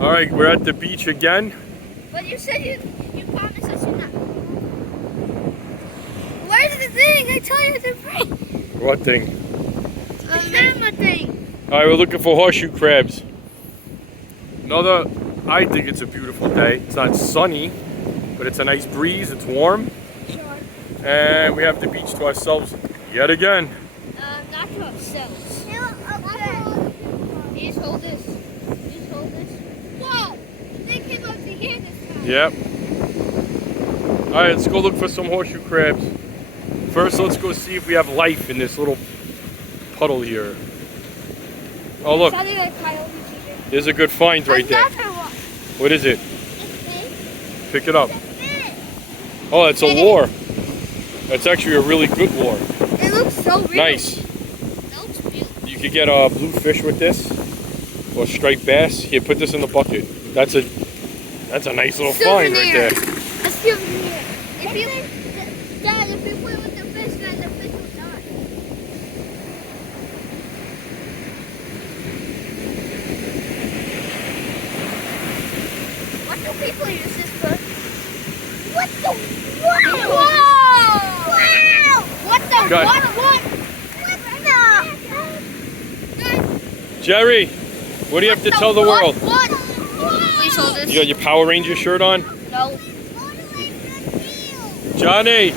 All right, we're at the beach again. But you said you promised us you're not. Where's the thing? I told you to bring. What thing? The camera thing. All right, we're looking for horseshoe crabs. I think it's a beautiful day. It's not sunny, but it's a nice breeze. It's warm. Sure. And we have the beach to ourselves yet again. Not to ourselves. You just hold this. You just hold this. Whoa! They came up to here this time. Yep. All right, let's go look for some horseshoe crabs. First, let's go see if we have life in this little puddle here. Oh, look. Sounding like coyotes either. There's a good find right there. Another one. What is it? It's big. Pick it up. It's a fish. Oh, it's a war. That's actually a really good war. It looks so real. Nice. That looks beautiful. You could get a blue fish with this, or striped bass. Here, put this in the bucket. That's a nice little find right there. A souvenir. Dad, if you play with the fish, then the fish will die. What do people use this for? What the? Wow! Wow! What the? Go ahead. What the? Jerry, what do you have to tell the world? What? Please hold this. You got your Power Ranger shirt on? No. Johnny,